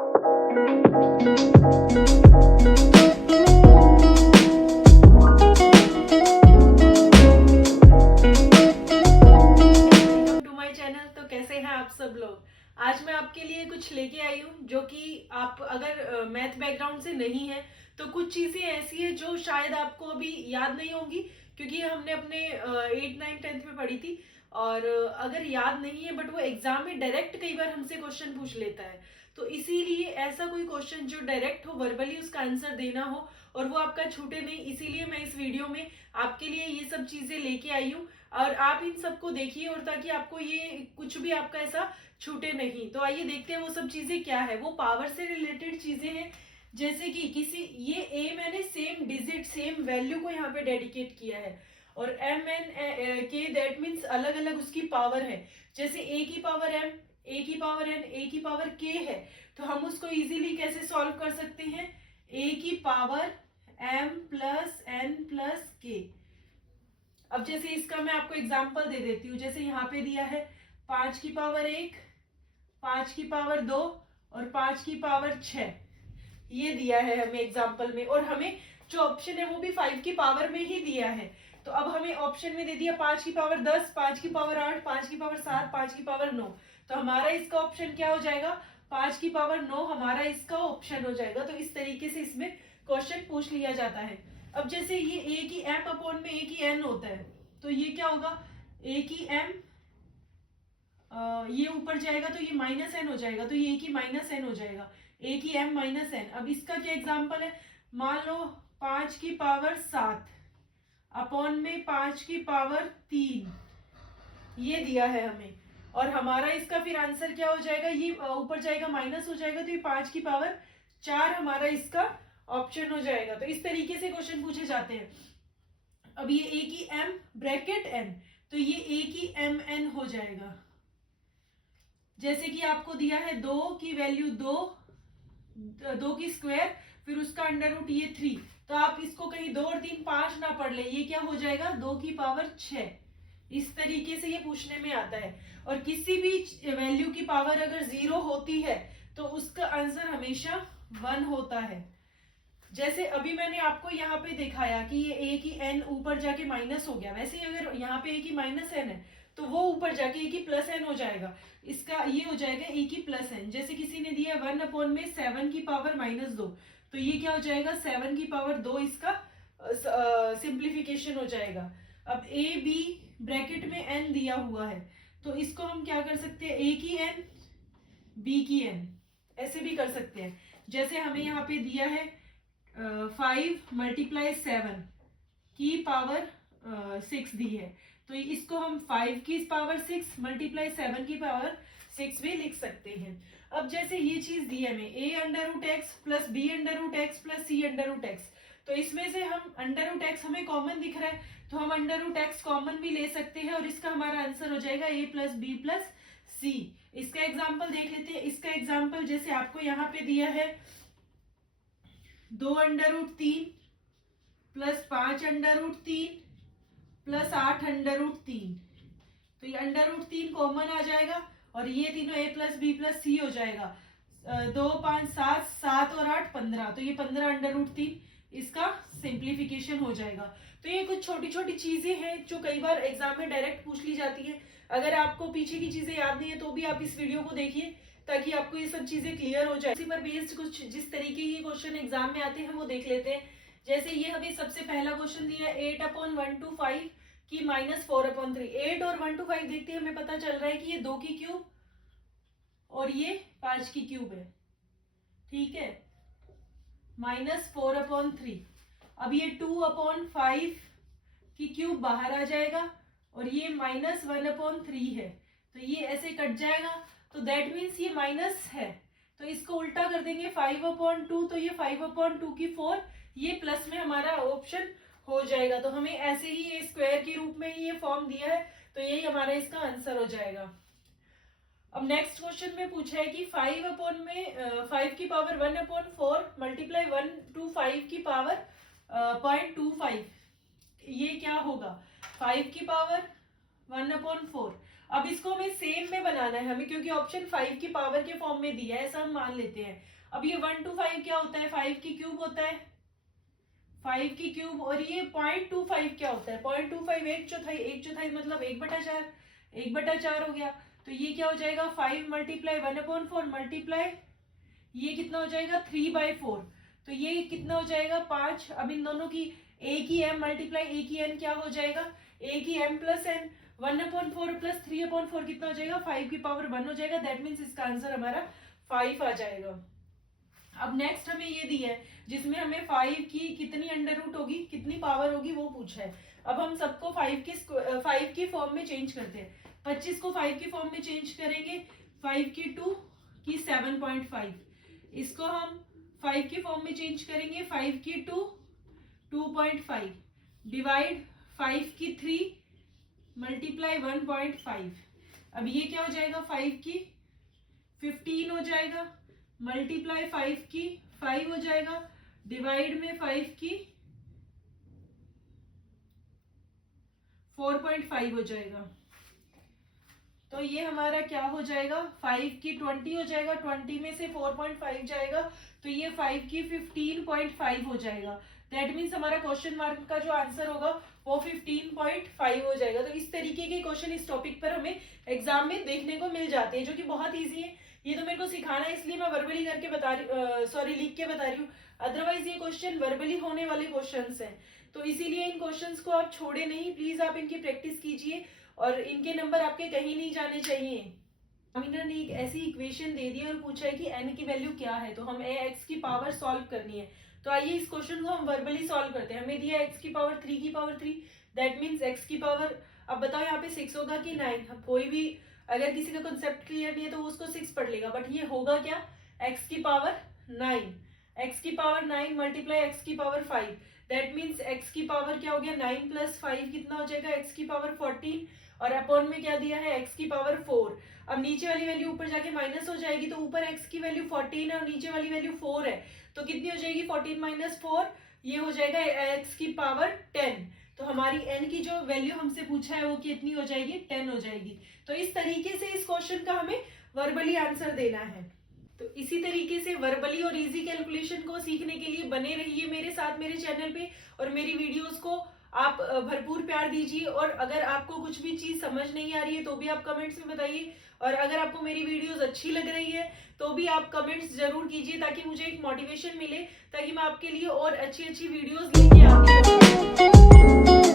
सब लोग, आज मैं आपके लिए कुछ लेके आई हूँ जो कि आप अगर मैथ बैकग्राउंड से नहीं है तो कुछ चीजें ऐसी है जो शायद आपको अभी याद नहीं होंगी, क्योंकि हमने अपने 8, 9, 10th में पढ़ी थी। और अगर याद नहीं है बट वो एग्जाम में डायरेक्ट कई बार हमसे क्वेश्चन पूछ लेता है, तो इसीलिए ऐसा कोई क्वेश्चन जो डायरेक्ट हो, वर्बली उसका आंसर देना हो और वो आपका छूटे नहीं, इसीलिए मैं इस वीडियो में आपके लिए ये सब चीजें लेके आई हूँ। और आप इन सबको देखिए और ताकि आपको ये कुछ भी आपका ऐसा छूटे नहीं। तो आइए देखते हैं वो सब चीजें क्या है। वो पावर से रिलेटेड चीजें हैं, जैसे कि किसी ये ए मैंने सेम डिजिट सेम वैल्यू को यहाँ पे डेडिकेट किया है, और एम एन के दैट मीन्स अलग अलग उसकी पावर है। जैसे ए की पावर एम, ए की पावर एन, ए की पावर के है, तो हम उसको इजीली कैसे सॉल्व कर सकते हैं, ए की power M plus N plus K. अब जैसे इसका मैं आपको एग्जांपल दे देती हूँ। जैसे यहाँ पे दिया है 5 की पावर 1, 5 की पावर 2 और 5 की पावर 6, ये दिया है हमें एग्जांपल में। और हमें जो ऑप्शन है वो भी 5 की पावर में ही दिया है। तो अब हमें ऑप्शन में दे दिया 5 की पावर 10, 5 की पावर 8, 5 की पावर 7, 5 की पावर 9। तो हमारा इसका ऑप्शन क्या हो जाएगा, 5 की पावर 9 हमारा इसका ऑप्शन हो जाएगा। तो इस तरीके से इसमें क्वेश्चन पूछ लिया जाता है। अब जैसे ये ए की एम अपॉन में ए की एन होता है, तो ये क्या होगा, ए की एम ये ऊपर जाएगा तो ये माइनस एन हो जाएगा, तो ये ए की माइनस एन हो जाएगा, ए की एम माइनस एन। अब इसका क्या एग्जांपल है, मान लो 5 की पावर 7 अपॉन में 5 की पावर 3, ये दिया है हमें। और हमारा इसका फिर आंसर क्या हो जाएगा, ये ऊपर जाएगा माइनस हो जाएगा, तो ये 5 की पावर 4 हमारा इसका ऑप्शन हो जाएगा। तो इस तरीके से क्वेश्चन पूछे जाते हैं। अब ये ए की एम ब्रैकेट एन, तो ये ए की एम एन हो जाएगा। जैसे कि आपको दिया है 2 की वैल्यू 2 की स्क्वायर, फिर उसका अंडर रूट ये 3, तो आप इसको कहीं 2 और 3 5 ना पढ़ ले, ये क्या हो जाएगा 2 की पावर 6। इस तरीके से ये पूछने में आता है। और किसी भी वैल्यू की पावर अगर 0 होती है तो उसका आंसर हमेशा 1 होता है। जैसे अभी मैंने आपको यहाँ पे दिखाया कि ये ए की एन ऊपर जाके माइनस हो गया, वैसे ही अगर यहाँ पे ए की माइनस एन है तो वो ऊपर जाके ए की प्लस एन हो जाएगा, इसका ये हो जाएगा ए की प्लस एन। जैसे किसी ने दिया 1 अपॉन में 7 की पावर -2, तो ये क्या हो जाएगा 7 की पावर 2, इसका सिंप्लीफिकेशन हो जाएगा। अब ए बी ब्रैकेट में एन दिया हुआ है, तो इसको हम क्या कर सकते हैं, ए की एन बी की एन, ऐसे भी कर सकते हैं। जैसे हमें यहाँ पे दिया है 5 × 7 की पावर 6 दी है, तो इसको हम 5 की पावर 6 × 7 की पावर 6 भी लिख सकते हैं। अब जैसे ये चीज दी है हमें a√x plus b√x plus c√x, तो इसमें से हम √x हमें कॉमन दिख रहा है, तो हम √x कॉमन भी ले सकते हैं और इसका हमारा आंसर हो जाएगा a plus b plus c। इसका एग्जाम्पल देख लेते हैं। इसका एग्जाम्पल जैसे आपको यहाँ पे दिया है 2√3 प्लस 5√3 प्लस 8√3, तो ये √3 कॉमन आ जाएगा और ये तीनों a प्लस बी प्लस सी हो जाएगा। 2 5 7 7 और 8 15, तो ये 15√3 इसका सिंप्लीफिकेशन हो जाएगा। तो ये कुछ छोटी छोटी चीजें हैं जो कई बार एग्जाम में डायरेक्ट पूछ ली जाती है। अगर आपको पीछे की चीजें याद नहीं है तो भी आप इस वीडियो को देखिए ताकि आपको ये सब चीजें क्लियर हो जाए। इसी पर बेस्ड कुछ जिस तरीके के क्वेश्चन एग्जाम में आते हैं वो देख लेते हैं। जैसे ये हमें सबसे पहला क्वेश्चन दिया है 8/125 की -4/3। 8 और 1 to 5 देखते हैं, हमें पता चल रहा है कि ये 2 की क्यूब और ये 5 की क्यूब है, ठीक है, -4/3। अब ये 2/5 की क्यूब बाहर आ जाएगा और ये -1/3 है, तो ये ऐसे कट जाएगा, तो दैट मीन्स ये माइनस है, तो इसको उल्टा कर देंगे 5/2, तो ये 5/2 की 4, ये प्लस में हमारा ऑप्शन हो जाएगा। तो हमें ऐसे ही ये स्क्वायर के रूप में ही ये फॉर्म दिया है, तो यही हमारा इसका आंसर हो जाएगा। अब नेक्स्ट क्वेश्चन में पूछा है कि 5 की पावर 1/4 मल्टीप्लाई 1 to 5 की पावर 0.25, ये क्या होगा, 5 की पावर 1/4 अब इसको हमें सेम में बनाना है हमें, क्योंकि ऑप्शन 5 की पावर के फॉर्म में दिया है, ऐसा हम मान लेते हैं। अब ये 1 to 5 क्या होता है, 5 की क्यूब होता है, 5 की क्यूब। और ये 0.25 क्या होता है, 0.25 एक चौथाई, एक चौथाई मतलब 1/4, 1/4 हो गया। तो ये क्या हो जाएगा, 5 मल्टीप्लाई 1/4 मल्टीप्लाई ये कितना हो जाएगा 3/4, तो ये कितना हो जाएगा 5। अब इन दोनों की a की m मल्टीप्लाई a की n क्या हो जाएगा, a की m प्लस n, 1/4 प्लस 3/4 कितना हो जाएगा, 5 की पावर 1 हो जाएगा। दैट मीन्स इसका आंसर हमारा 5 आ जाएगा। अब नेक्स्ट हमें ये दिया है जिसमें हमें 5 की कितनी अंडर रूट होगी, कितनी पावर होगी वो पूछा है। अब हम सबको 5 की फॉर्म में चेंज करते हैं। 25 को 5 की फॉर्म में चेंज करेंगे, 5 की 2 की 7.5, इसको हम 5 की फॉर्म में चेंज करेंगे, 5 की 2 2.5 डिवाइड 5 की 3 मल्टीप्लाई 1.5। अब ये क्या हो जाएगा, 5 की 15 हो जाएगा, मल्टीप्लाई 5 की 5 हो जाएगा, डिवाइड में 5 की 4.5 हो जाएगा। तो ये हमारा क्या हो जाएगा, 5 की 20 हो जाएगा, 20 में से 4.5 जाएगा, तो ये 5 की 15.5 हो जाएगा। दैट मीन्स हमारा क्वेश्चन मार्क का जो आंसर होगा वो 15.5 हो जाएगा। तो इस तरीके के क्वेश्चन इस टॉपिक पर हमें एग्जाम में देखने को मिल जाते हैं, जो कि बहुत ईजी है। ये तो मेरे को सिखाना है इसलिए मैं वर्बली करके बता रही लिख के बता रही हूँ, अदरवाइज ये क्वेश्चन वर्बली होने वाले क्वेश्चंस हैं। तो इसीलिए इन क्वेश्चंस को आप छोड़े नहीं, प्लीज आप इनकी प्रैक्टिस कीजिए और इनके नंबर आपके कहीं नहीं जाने चाहिए। अमीना ने एक ऐसी इक्वेशन दे दी और पूछा है कि n की वैल्यू क्या है, तो हम x की पावर सॉल्व करनी है। तो आइए इस क्वेश्चन को हम वर्बली सॉल्व करते हैं। हमें दिया x की पावर 3 की पावर 3, दैट मीन्स x की पावर, अब बताओ यहाँ पे 6 होगा कि 9। अब कोई भी अगर किसी का कॉन्सेप्ट क्लियर नहीं है तो उसको 6 पढ़ लेगा, बट ये होगा क्या, x की पावर 9, x की पावर 9 मल्टीप्लाई x की पावर 5, दैट मीन्स x की पावर क्या हो गया 9 प्लस 5 कितना हो जाएगा, x की पावर 14, और अपॉन में क्या दिया है x की पावर 4। अब नीचे वाली वैल्यू ऊपर जाके माइनस हो जाएगी, तो ऊपर x की वैल्यू 14 है और नीचे वाली वैल्यू 4 है, तो कितनी हो जाएगी 14 माइनस 4, ये हो जाएगा x की पावर 10। तो हमारी n की जो वैल्यू हमसे पूछा है वो कितनी हो जाएगी, 10 हो जाएगी। तो इस तरीके से इस क्वेश्चन का हमें वर्बली आंसर देना है। तो इसी तरीके से वर्बली और इजी कैलकुलेशन को सीखने के लिए बने रहिए मेरे साथ मेरे चैनल पे, और मेरी वीडियोस को आप भरपूर प्यार दीजिए। और अगर आपको कुछ भी चीज समझ नहीं आ रही है तो भी आप कमेंट्स में बताइए, और अगर आपको मेरी वीडियोस अच्छी लग रही है तो भी आप कमेंट्स जरूर कीजिए, ताकि मुझे एक मोटिवेशन मिले, ताकि मैं आपके लिए और अच्छी अच्छी वीडियोस लेके आती रहूं।